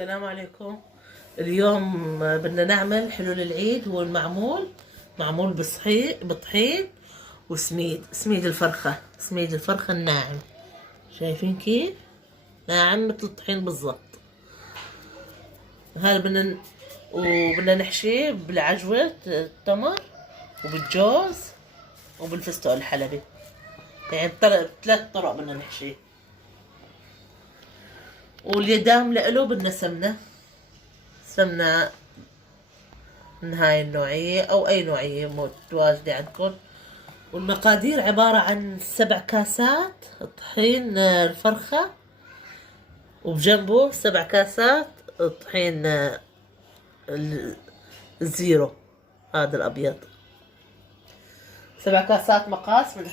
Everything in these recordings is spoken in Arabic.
السلام عليكم. اليوم بدنا نعمل حلول العيد. هو معمول بطحين سميد الفرخة الناعم. شايفين كيف ناعم مثل الطحين بالضبط. هذا وبدنا نحشيه بالعجوة التمر وبالجوز وبالفستق الحلبي. يعني 3 طرق بدنا نحشيه. واليدام لإله بدنا سمنة من هاي النوعية أو أي نوعية متواجدة عندكم. والمقادير عبارة عن 7 كاسات طحين الفرخة، وبجنبه 7 كاسات طحين الزيرو هذا الأبيض. 7 كاسات مقاس من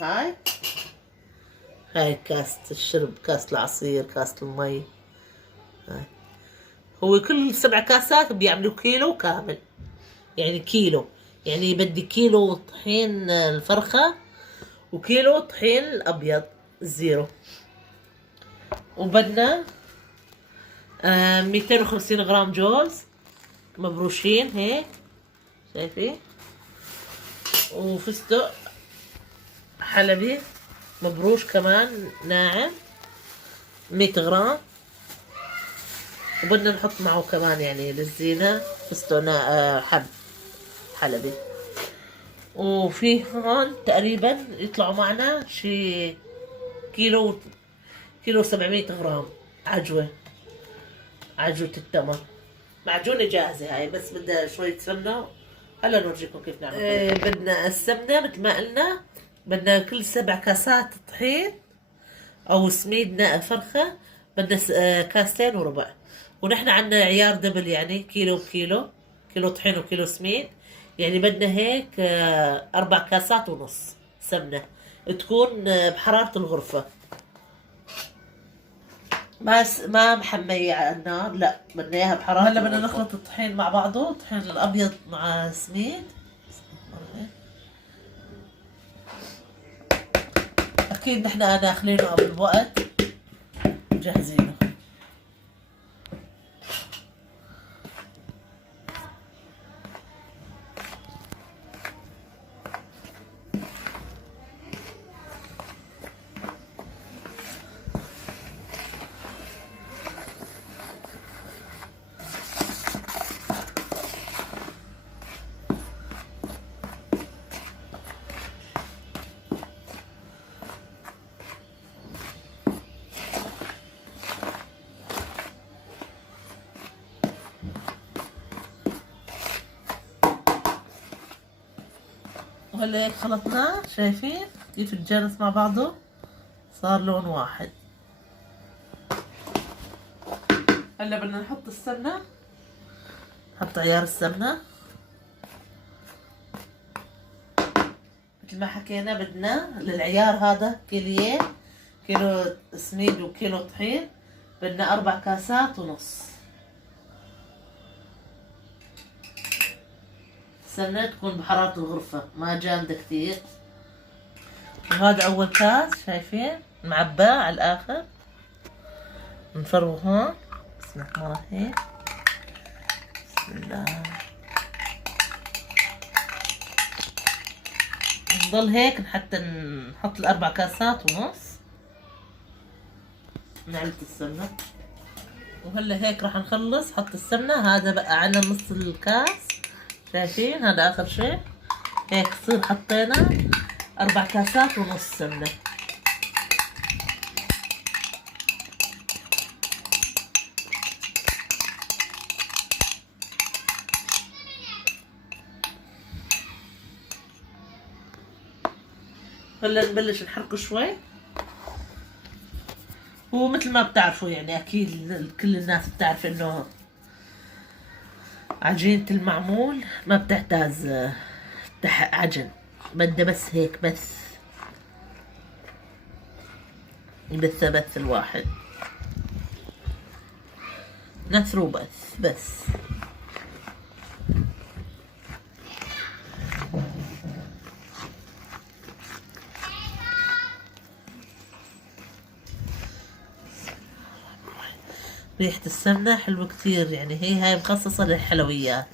هاي كاسة الشرب، كاسة العصير، كاسة المي. هو كل 7 كاسات بيعملوا كيلو كامل. يعني كيلو، يعني بدي كيلو طحين الفرخة وكيلو طحين الأبيض الزيرو. وبدنا 250 غرام جوز مبروشين هيك، شايفين؟ وفستق حلبي مبروش كمان ناعم 100 غرام. وبدنا نحط معه كمان يعني للزينة فستق حب حلبي. وفي هون تقريبا يطلعوا معنا شي كيلو 700 غرام عجوة التمر. معجونة جاهزة هاي، بس بدها شوية سمنة. هلا نورجيكم كيف نعمل. بدنا السمنة مثل ما قلنا، بدنا كل 7 كاسات طحين او سميد فرخة بدنا 2.25 كاس. ونحن عندنا عيار دبل، يعني كيلو بكيلو، كيلو طحين وكيلو سميد. يعني بدنا هيك 4 كاسات ونص سمنة تكون بحرارة الغرفة، ما محمية على النار، لا بدنا اياها بحرارة. هلا بدنا نخلط الطحين مع بعضه، الطحين الابيض مع سميد. اكيد نحن داخلينه قبل بوقت مجهزينه. وهلا هيك خلطناه، شايفين كيف تجانس مع بعضه، صار لون واحد. هلا بدنا نحط السمنة، نحط عيار السمنة مثل ما حكينا. بدنا للعيار هذا كيلوين، كيلو سميد وكيلو طحين، بدنا 4 كاسات ونص سمنة تكون بحرارة الغرفة، ما جامدة كتير. وهذا أول كاس، شايفين معباه على الآخر. نفرغه هون. بسم الله الرحمن الرحيم. بسم الله. نضل هيك حتى نحط 4 كاسات ونص من علبة السمنة. وهلا هيك راح نخلص حط السمنة. هذا بقى على نص الكاس، شايفين؟ هذا آخر شيء. هيك تصير حطينا 4 كاسات ونص سمنة. هلا نبلش نحركه شوي. ومثل ما بتعرفوا يعني اكيد كل الناس بتعرف انه عجينة المعمول ما بتحتاج عجن، بدها بس هيك بس بث الواحد نثرو بس. ريحة السمنة حلوة كتير، يعني هي هاي مخصصة للحلويات.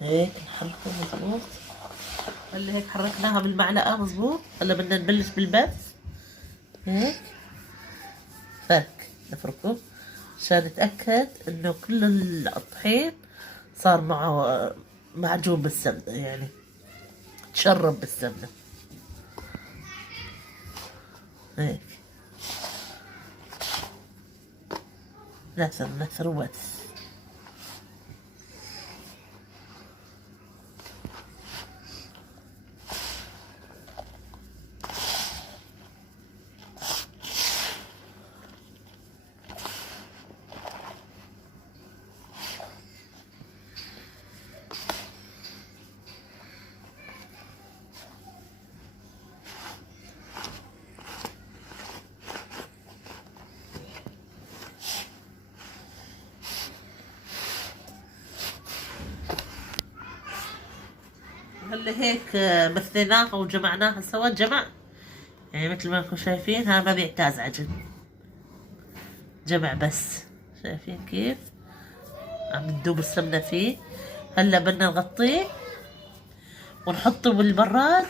هيك نحركها مظبوط. هلا هيك حركناها بالمعلقة مظبوط. هلا بدنا نبلش بالبث. هيك فرك نفركه عشان نتأكد انه كل الطحين صار معه معجون بالسمنة، يعني تشرب بالسمنة. هيك نثر وبس. هلا هيك مثلناها وجمعناها سوا جمع، يعني مثل ما انكم شايفين هذا ما بيحتاج عجن، جمع بس. شايفين كيف عم تذوب السمنة فيه. هلا بدنا نغطيه ونحطه بالبراد،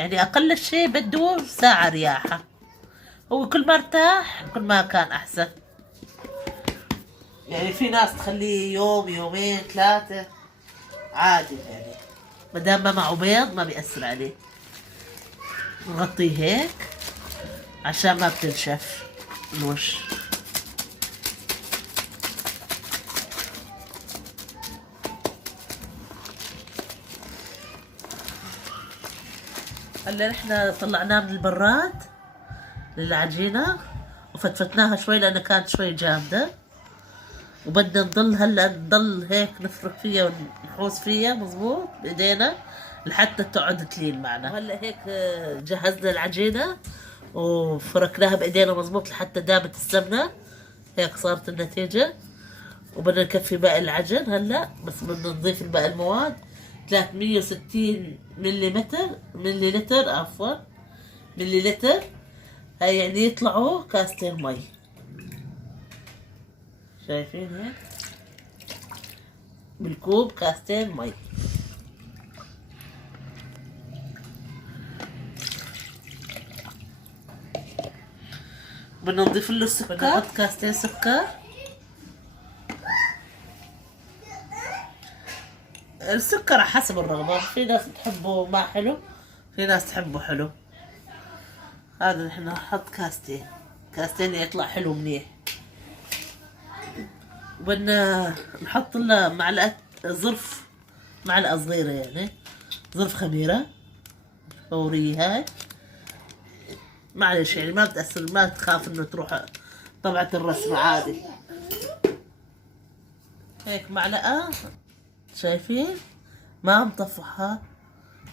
يعني اقل شيء بده ساعة رياحة. هو كل ما ارتاح كل ما كان احسن. يعني في ناس تخليه يوم يومين ثلاثة عادي، يعني مادام ما معه بيض ما بيأثر عليه. نغطيه هيك عشان ما بتنشف الوش. هلا نحنا طلعناه من البراد للعجينة وفتفتناها شوي لأنها كانت شوي جامدة، وبدنا نضل هيك نفرك فيها ونحوس فيها مظبوط بايدينا لحتى تقعد تلين معنا. وهلا هيك جهزنا العجينة وفركناها بايدينا مظبوط لحتى دامت السمنة. هيك صارت النتيجة. وبدنا نكفي باقي العجن هلا، بس بدنا نضيف باقي المواد. 360 ملي لتر. هاي يعني يطلعوا كاستين مي. شايفين هيك بالكوب كاستين مي. بدنا نضيف له السكر. بدنا نحط كاستين سكر. السكر حسب الرغبة، في ناس تحبه ما حلو، في ناس تحبه حلو. هذا نحن نحط كاستين يطلع حلو منيح. بدنا نحط له معلقة معلقة صغيرة، يعني ظرف خميرة فورية. هاي معلش يعني ما بتأثر، ما تخاف انه تروح طبعة الرسم عادي. هيك معلقة، شايفين ما مطفحها،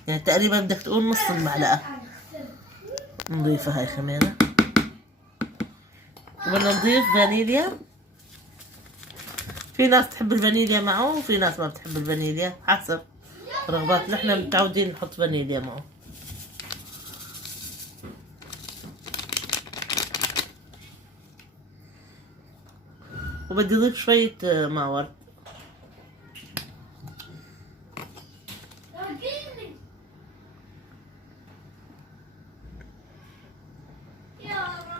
يعني تقريبا بدك تقول نص المعلقة. نضيفها هاي خميرة. وبدنا نضيف فانيليا. في ناس تحب الفانيليا معه وفي ناس ما بتحب الفانيليا، حسب رغبات. نحن متعودين نحط فانيليا معه. وبدي اضيف شوية ماء ورد.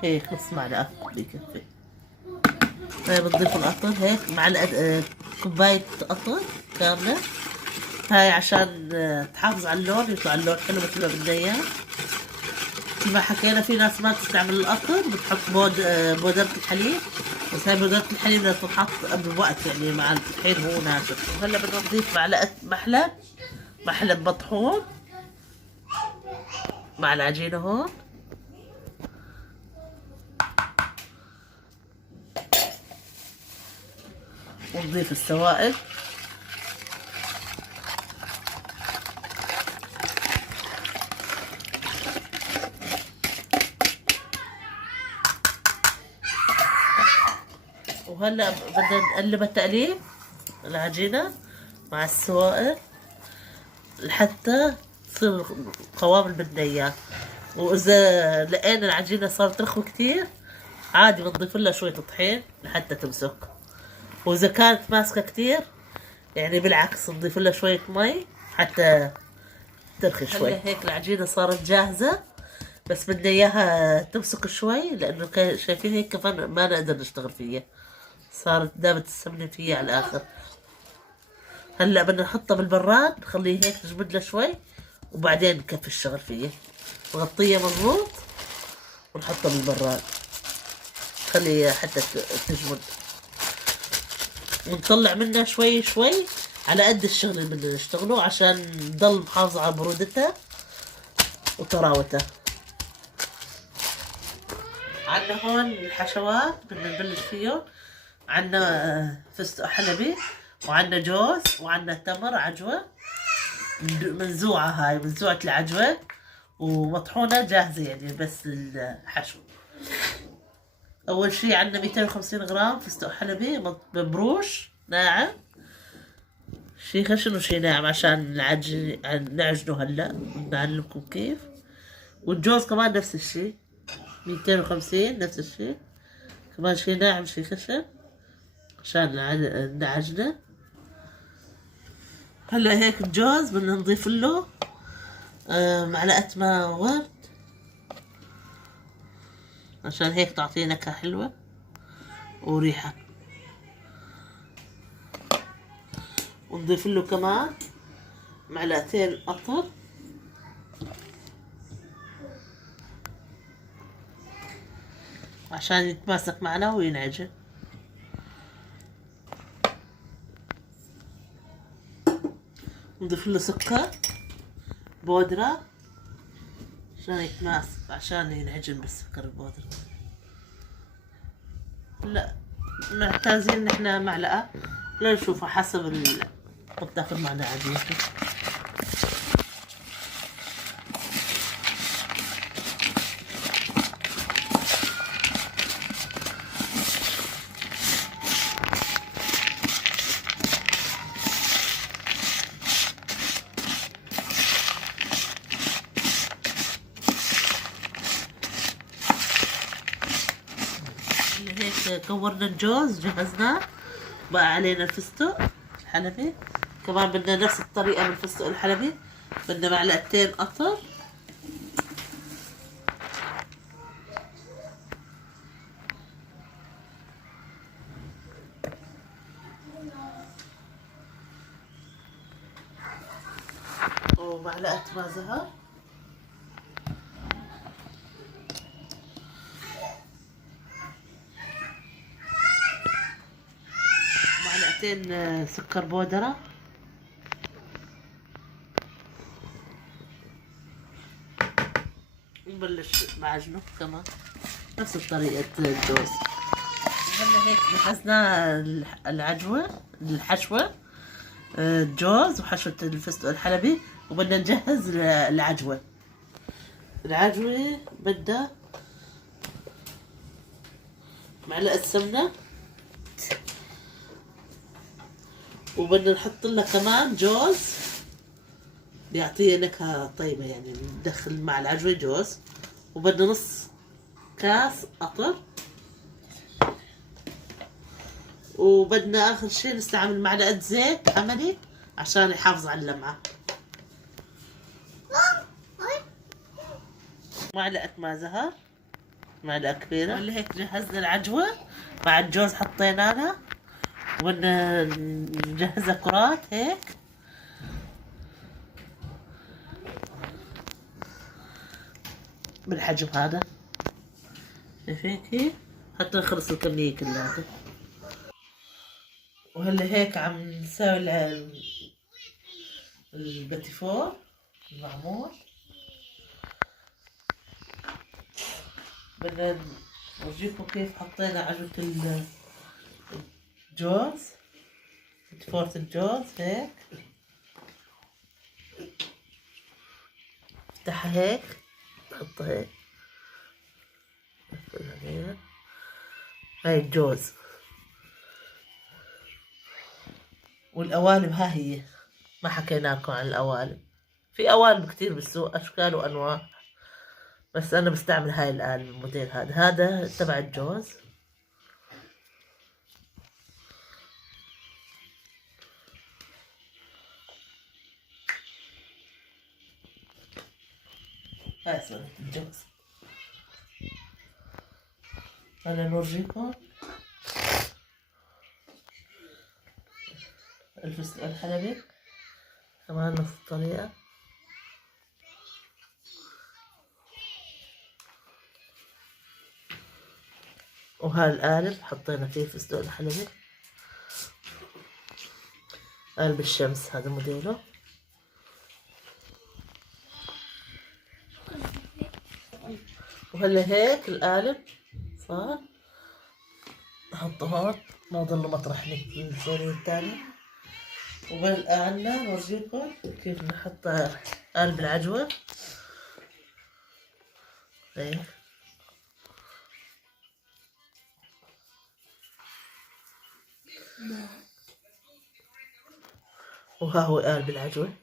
هيك نص معلقة بكفي. هاي بتضيف القطر هيك معلقة كوباية قطر كاملة. هاي عشان تحافظ على اللون، يطلع اللون حلو مثل ما بدنا اياه. مثل ما حكينا في ناس ما بتستعمل القطر، بتحط بودرة الحليب، بس هاي بودرة الحليب بدها تنحط قبل وقت، يعني مع الطحين هو ناشف. وهلا بدنا نضيف معلقة محلب مطحون مع العجينة هون. ونضيف السوائل. وهلا بدنا نقلب التقليب العجينة مع السوائل لحتى تصير القوام اللي بدنا اياه. واذا لقينا العجينة صارت رخوة كتير عادي بنضيف لها شوية طحين لحتى تمسك. واذا كانت ماسكة كتير يعني بالعكس نضيف لها شوية مي حتى ترخي شوي. هلا هيك العجينة صارت جاهزة، بس بدنا اياها تمسك شوي لانه شايفين هيك كمان ما نقدر نشتغل فيها، صارت دابت السمنة فيها على الاخر. هلا بدنا نحطها بالبراد نخليه هيك تجمد له شوي وبعدين نكفي الشغل فيها. نغطيها مضبوط ونحطها بالبراد خليها حتى تجمد، ونطلع منها شوي شوي على قد الشغل اللي بدنا نشتغله عشان نضل محافظة على برودتها وطراوتها. عنا هون الحشوات بدنا نبلش فيهم. عنا فستق حلبي وعنا جوز وعنا تمر عجوة منزوعة، هاي منزوعة العجوة ومطحونة جاهزة يعني بس للحشو. أول شي عنا 250 غرام فستق حلبي مبروش ناعم، شي خشن وشي ناعم عشان نعجنه. هلا نعلمكم كيف. والجوز كمان نفس الشي 250 نفس الشي، كمان شي ناعم شي خشن عشان نعجنه. هلا هيك الجوز بدنا نضيف له معلقة ماء ورد عشان هيك تعطيه نكهة حلوة وريحة. ونضيف له كمان معلقتين قطر عشان يتماسك معنا وينعجن. نضيف له سكر بودرة عشان يتماسك عشان ينعجن بالسكر البودرة. لا محتاجين نحنا معلقة لا نشوفها حسب بتاخد معنا عجينته. هيك كورنا الجوز جهزناه، بقى علينا الفستق الحلبي. كمان بدنا نفس الطريقة من الفستق الحلبي، بدنا معلقتين قطر ومعلقة ماء زهر معلقتين سكر بودرة نبلش بعجنه كمان نفس طريقة الجوز. هلا هيك جهزنا العجوة الحشوة الجوز وحشوة الفستق الحلبي، وبدنا نجهز العجوة. العجوة بدها معلقة سمنة وبدنا نحط لها كمان جوز بيعطيها نكهة طيبة يعني ندخل مع العجوة جوز. وبدنا نص كاس قطر، وبدنا آخر شي نستعمل معلقة زيت عملي عشان يحافظ على اللمعة. معلقة ماء زهر معلقة كبيرة. هلا هيك جهزنا العجوة مع الجوز حطيناها، وبدنا نجهزها كرات هيك بالحجم هذا، شايفين كيف؟ حتى نخلص الكمية كلها. وهلا هيك عم نساوي الباتيفور المعمول. بدنا نورجيكم كيف حطينا عجوة الجوز باتيفورة الجوز هيك. نفتحها هيك نحطها هيك نقفلها هيك. هاي الجوز والقوالب ها هي، ما حكينا لكم عن القوالب. في قوالب كتير بالسوق أشكال وأنواع، بس أنا بستعمل هاي القالب الموديل هذا تبع الجوز. هاي صورة الجوز. هلا نورجيكم الفستق الحلبي كمان نفس الطريقة. وهالقالب حطينا فيه الفستق الحلبي، قالب الشمس هذا موديله. وهلا هيك القالب صار، نحطه هون ما ضل مطرح الفوري الثاني. وبالقعنا نورجيكم كيف نحط قالب العجوة هيك. وها هو قالب العجوة.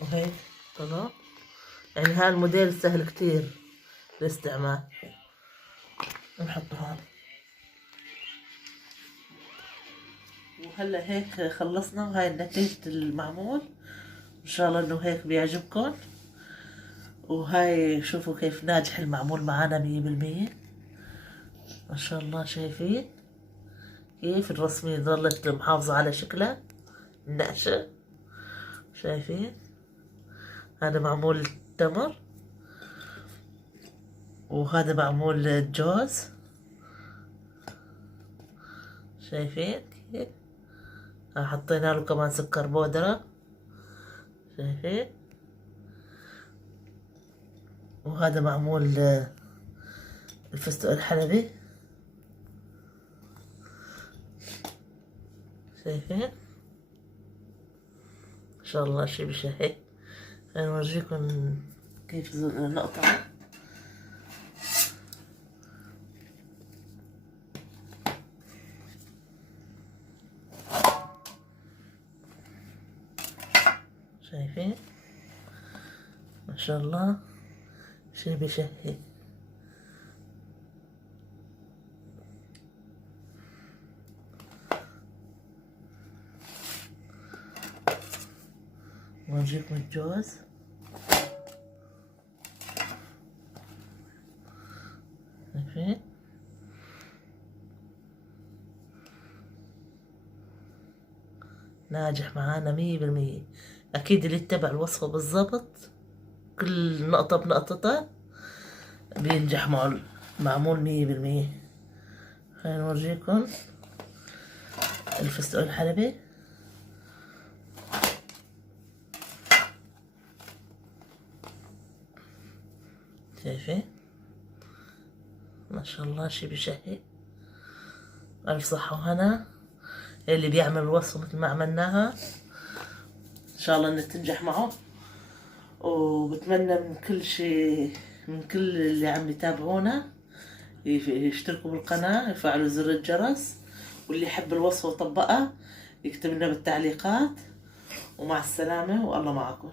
وهيك طلع. يعني هذا الموديل سهل كتير الاستعمال. نحطه هون. وهلا هيك خلصنا، وهاي نتيجة المعمول. ان شاء الله انه هيك بيعجبكم. وهاي شوفوا كيف ناجح المعمول معانا 100%. ما شاء الله شايفين كيف الرسمة ظلت محافظة على شكلها النقشة. شايفين هذا معمول التمر، وهذا معمول الجوز. شايفين كيف حطينا له كمان سكر بودرة. شايفين. وهذا معمول الفستق الحلبي. شايفين ان شاء الله شي بشهي. نورجيكم كيف نقطع. شايفين ما شاء الله شي بشهي. ونجيكم الجوز. شايفين ناجح معانا 100%. أكيد اللي اتبع الوصفة بالضبط كل نقطة بنقطتها بينجح مع المعمول 100%. خلينا نورجيكم الفستق الحلبي. شايفين ما شاء الله شي بشهي. ألف صحة وهنا اللي بيعمل الوصفة مثل ما عملناها إن شاء الله إنها تنجح معه. وبتمنى من كل شيء، من كل اللي عم يتابعونا يشتركوا بالقناة، يفعلوا زر الجرس، واللي يحب الوصفة وطبقها يكتب لنا بالتعليقات. ومع السلامة والله معكم.